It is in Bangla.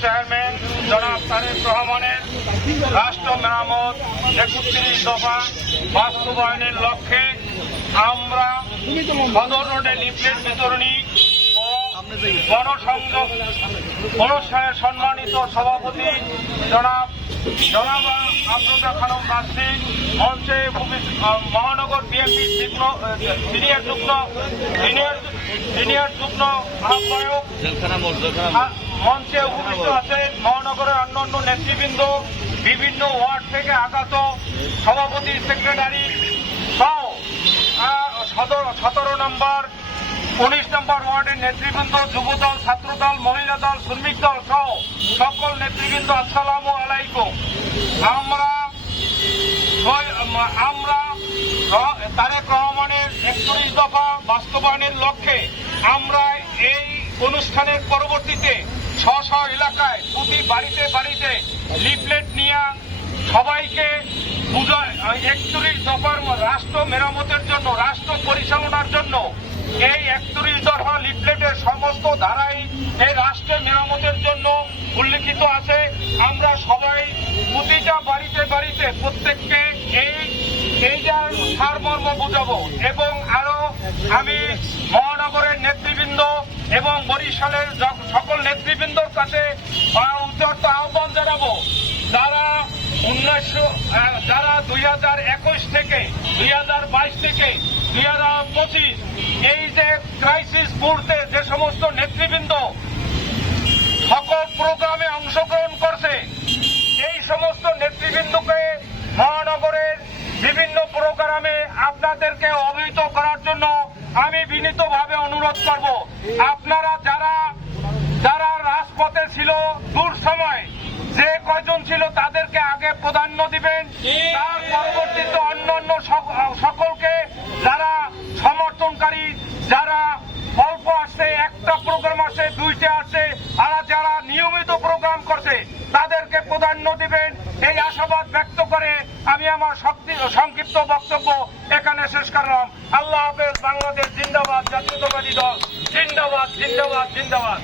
চেয়ারম্যান জনাব তারেক রহমানের রাষ্ট্র মেরামত একত্রিশ দফা বাস্তবায়নের লক্ষ্যে আমরা সদর রোডে লিফলেট বিতরণী গণসংযোগ অনুষ্ঠানের সম্মানিত সভাপতি জনাব জনাব খানম মঞ্চে মহানগর বিএনপি সিনিয়র যুগ্ম সিনিয়র সিনিয়র যুগ্ম আহ্বায়ক। মঞ্চে উপবিষ্ট আছেন মহানগরের অন্যান্য নেতৃবৃন্দ বিভিন্ন ওয়ার্ড থেকে আগত সভাপতি সেক্রেটারি সহ সতেরো নম্বর উনিশ নম্বর ওয়ার্ডের নেতৃবৃন্দ যুবদল ছাত্রদল মহিলা দল শ্রমিক দল সহ সকল নেতৃবৃন্দ আসসালামু আলাইকুম আমরা আমরা র- তারেক রহমানের একত্রিশ দফা বাস্তবায়নের লক্ষ্যে আমরা এই অনুষ্ঠানের পরবর্তীতে স্ব স্ব এলাকায় প্রতি বাড়িতে বাড়িতে লিফলেট নিয়ে সবাইকে একত্রিশ দফার রাষ্ট্র মেরামতের জন্য, রাষ্ট্র পরিচালনার জন্য এই একচল্লিশ দফা লিফলেটের সমস্ত ধারাই এই রাষ্ট্রের মেরামতের জন্য উল্লেখিত আছে। আমরা সবাই প্রতিটা বাড়িতে বাড়িতে প্রত্যেককে বুঝাবো এবং আরও আমি মহানগরের নেতৃবৃন্দ এবং বরিশালের সকল নেতৃবৃন্দর কাছে উদ্যত আহ্বান জানাব। যারা উনিশশো যারা দুই হাজার একুশ থেকে, দুই হাজার বাইশ থেকে, দুই হাজার পঁচিশ, এই যে ক্রাইসিস মুহূর্তে যে সমস্ত নেতৃবৃন্দ সকল প্রোগ্রামে অংশগ্রহণ করছে এই সমস্ত নেতৃবৃন্দকে মহানগরের বিভিন্ন প্রোগ্রামে আপনাদেরকে অবহিত করার জন্য আমি বিনীতভাবে অনুরোধ করব। আপনারা যারা যারা রাজপথে ছিল দূর সময়, যে কয়জন ছিল তাদেরকে আগে প্রাধান্য দিবেন। তার পরবর্তীতে অন্যান্য সক- সকলকে যারা সমর্থনকারী, যারা অল্প আসছে একটা প্রোগ্রাম আসে দুইটা আসে আর যারা নিয়মিত প্রোগ্রাম করছে, তাদেরকে প্রাধান্য দিবেন। এই আশাবাদ ব্যক্ত করে আমি আমার সংক্ষিপ্ত বক্তব্য এখানে শেষ করলাম। আল্লাহ হাফেজ, বাংলাদেশ জিন্দাবাদ জাতীয়তাবাদী দল। জিন্দাবাদ জিন্দাবাদ জিন্দাবাদ।